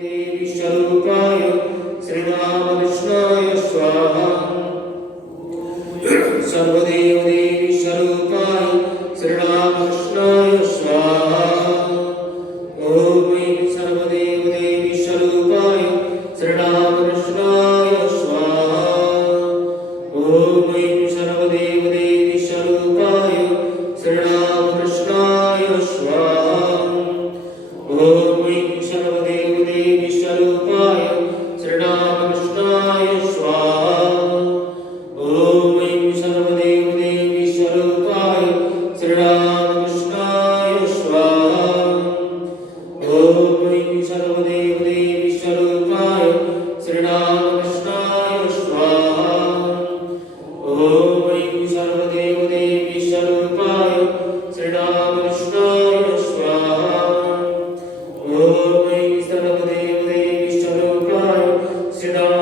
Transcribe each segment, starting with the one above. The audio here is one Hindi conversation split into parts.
देवीस्वरूपाय श्रीरामकृष्णाय स्वाहा सर्वदेवदेवीस्वरूपाय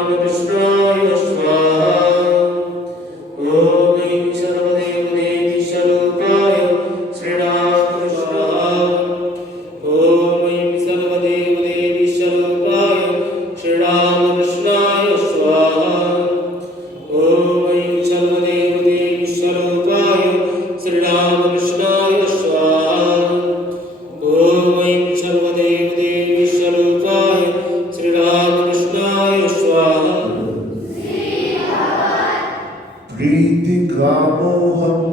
श्रीरामकृष्णाय स्वाहा प्रीतिकामोहम्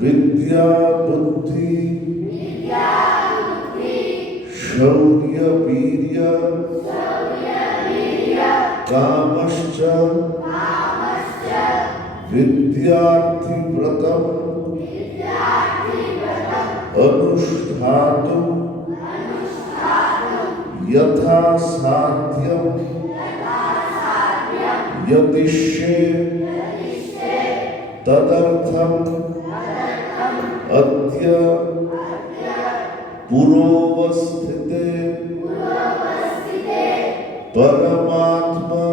विद्या बुद्धि। शौर्य वीर्य। कामश्च विद्यार्थी व्रतम्। यथा साध्यम्। यदिष्ये तदर्थम् अद्य पुरोवस्थिते परमात्मा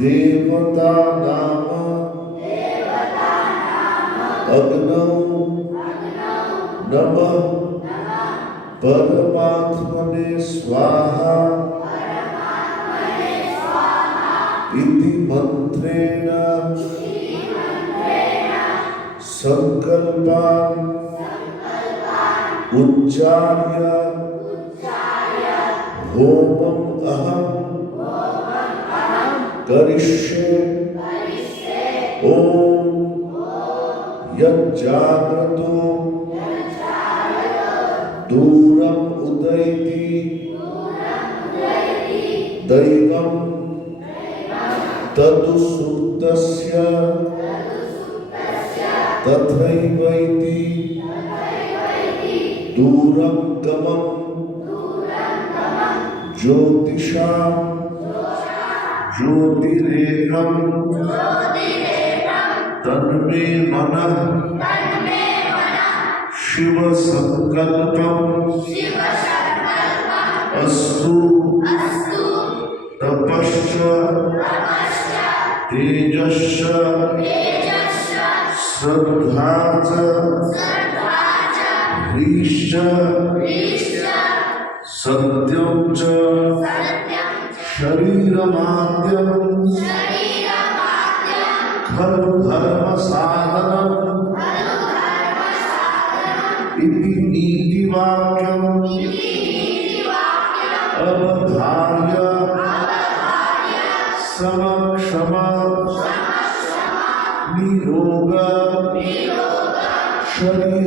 देवता नाम अग्नौ नमः। परमात्मने स्वाहा। सङ्कल्पान् उच्चार्य होमम् अहं करिष्ये। ॐ यज्जाग्रतो दूरम् उदैति दैवम् तदु सुप्तस्य तथैवैति दूरं गमं ज्योतिषां ज्योतिरेकं तन्मे मनः शिवसङ्कल्पम् अस्तु तपश्च तेजश्च श्रद्धा च ह्रीश्च सत्यं च शरीरमाद्यं खलु धर्मसाधनम्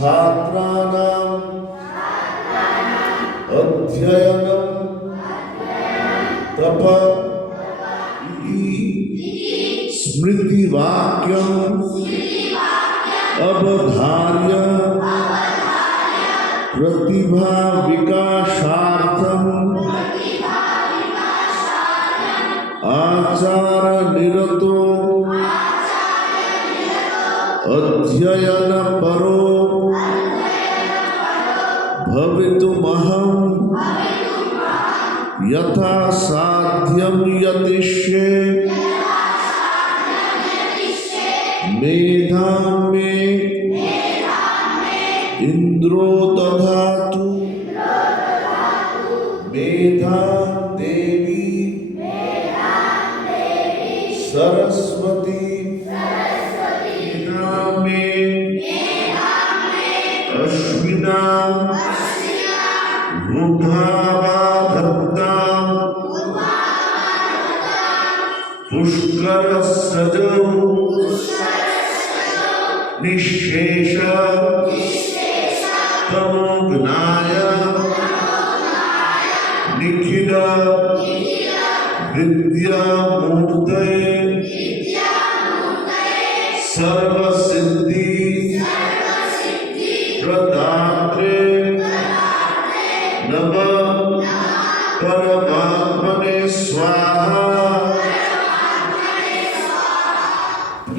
छात्राणाम् अध्ययनम् तप स्मृतिवाक्यम् अवधार्य प्रतिभा आचार अध्ययन भवितुमहं यथा साध्यं यतिष्ये मेधा मे। इन्द्रो पुष्करसजौ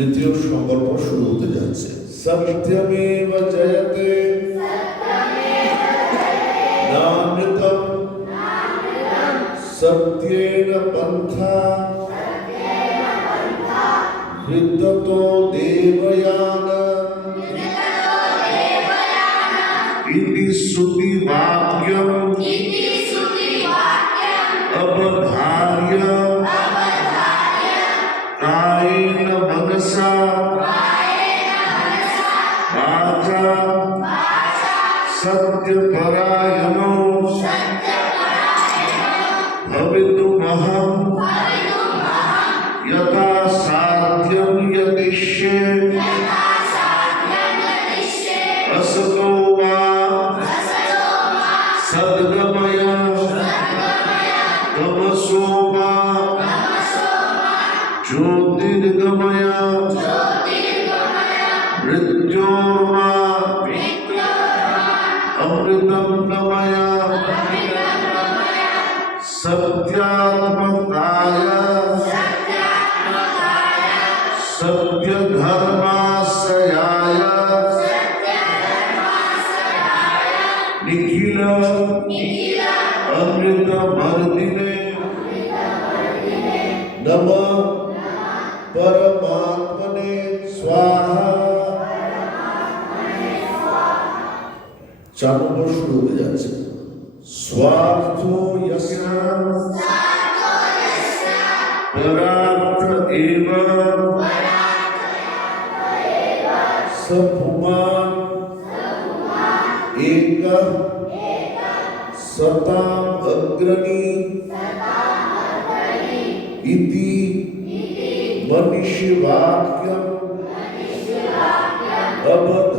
দ্বিতীয় সংকল্প শুরু হতে যাচ্ছে। সত্যমেব জয়তে। নামৃতম। সত্যেন পন্থা। হৃদতো দেবয়ান। ইতি শ্রুতি বাক্যম অবধার্য। কায়েন मनसा वाचा सत्यपरायणो भवितुमहं अमृतं गमय सत्यात्मकाय। सत्यधर्माश्रयाय। निखिल। अमृतमर्दिने नम। परमात्मने। চার নম্বর শুরু হতে যাচ্ছে স্বার্থ यस्य परार्थ एव सपुमान् एक सताम् अग्रणी इति मनुष्यवाक्यम् अवधार्य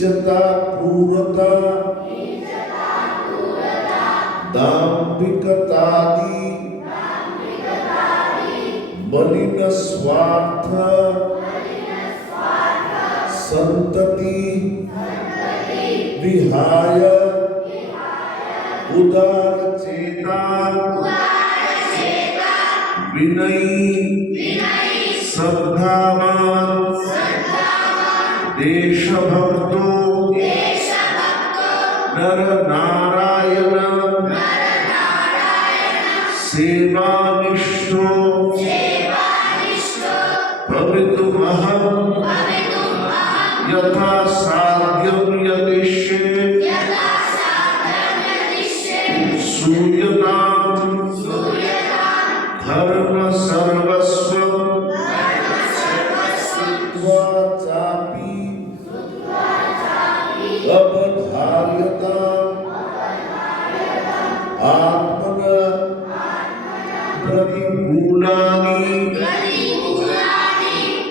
नीचता क्रूरता दाम्भिकतादि मलिन स्वार्थ संतति विहाय उदार चेता विनयी श्रद्धावान। देशभक्तो। नर नारायण सेवानिष्ठो प्रतिकूलानि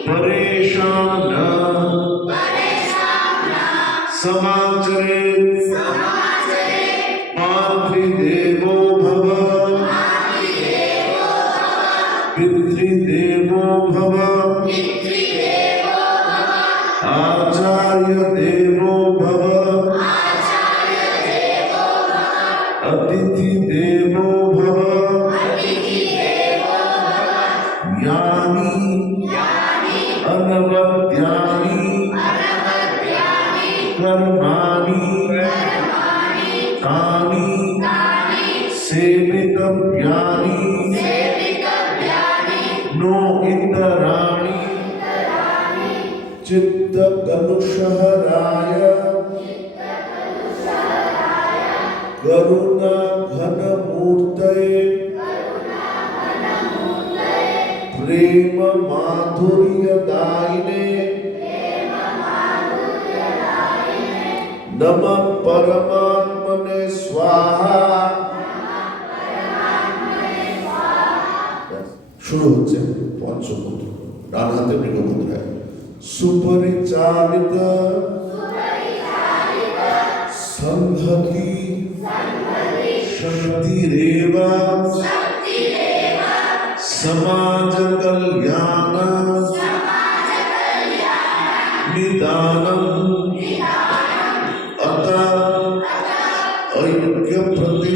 परेषां न समाचरेत् मातृदेवो यानि अनवद्यानि। कर्माणि। सेवितव्यानि। नो इतराणि। चित्तकलुषहराय करुणा घनमूर्तये प्रेम नमः परमात्मने स्वाहा শুরু হচ্ছে পঞ্চমুদ্র ডান হাতে মৃগমুদ্রায় সুপরিচালিত সংহতি শক্তিরেব समाज कल्याण निदानम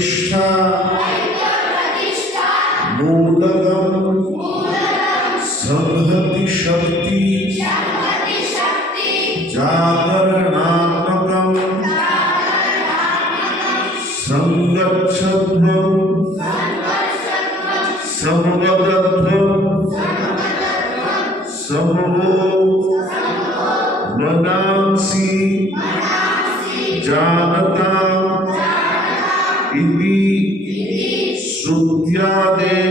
Krishna. इति श्रुत्यादेशम् अवधार्य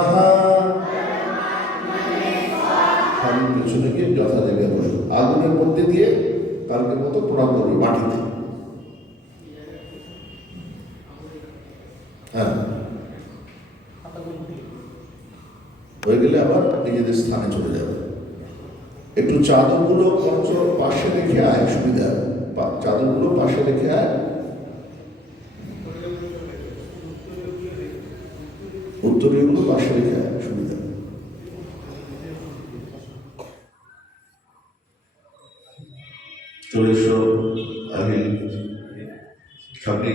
स्वाहा আমি পেছনে গিয়ে যথা জায়গায় বসবো আগুনের মধ্যে দিয়ে কালকের মতো প্রণাম করবি মাটিতে হ্যাঁ হয়ে গেলে আবার নিজেদের স্থানে চলে যাবে একটু চাদরগুলো খরচ পাশে রেখে আয় সুবিধা পা- চাদরগুলো পাশে রেখে আয় আসলে সুবিধা তো আমি সামনে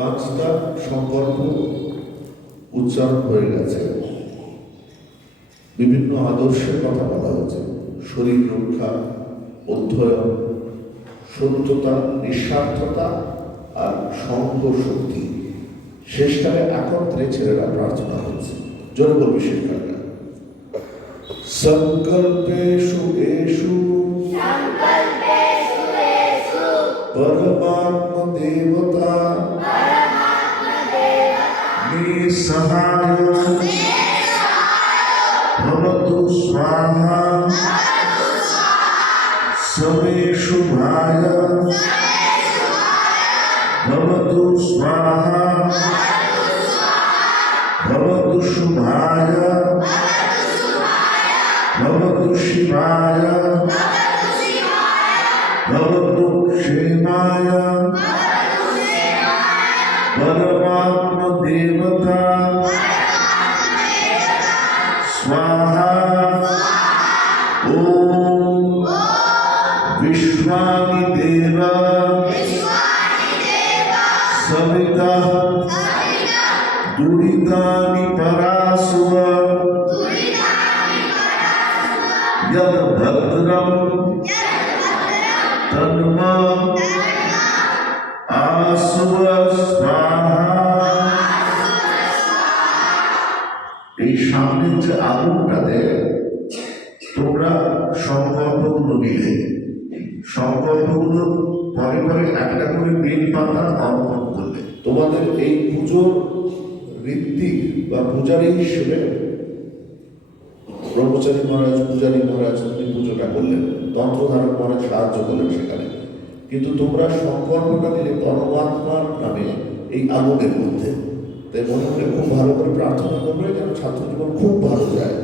পাঁচটা সংকল্প উচ্চারণ হয়ে গেছে। বিভিন্ন আদর্শের কথা বলা হয়েছে। শরীর রক্ষা অধ্যয়ন সত্যতা নিঃস্বার্থতা আর সংঘ শক্তি। শেষকালে একত্রে ছেলেরা প্রার্থনা হচ্ছে জোরে বলবি শেষকালে সংকল্পেষু এষু। পরমাত্ম দেবতা सहाय भवतु स्वाहा। समे शुभाय দীর্ঘতা। এই সামনের যে আগুনটাতে তোমরা সংকল্পগুলো নিলে। সংকল্পগুলো পরে পরে একটা করে বেল পাতা অর্পণ করলে। তোমাদের এই পুজোর ঋত্বিক বা পূজারী হিসেবে ব্রহ্মচারী মহারাজ, পূজারী মহারাজ তিনি পুজোটা করলেন। তন্ত্রধারক মহারাজ সাহায্য করলেন সেখানে। কিন্তু তোমরা সংকল্পটা দিলে পরমাত্মার নামে এই আগুনের মধ্যে। তাই মনে করে খুব ভালো করে প্রার্থনা করবে যেন ছাত্র জীবন খুব ভালো যায়।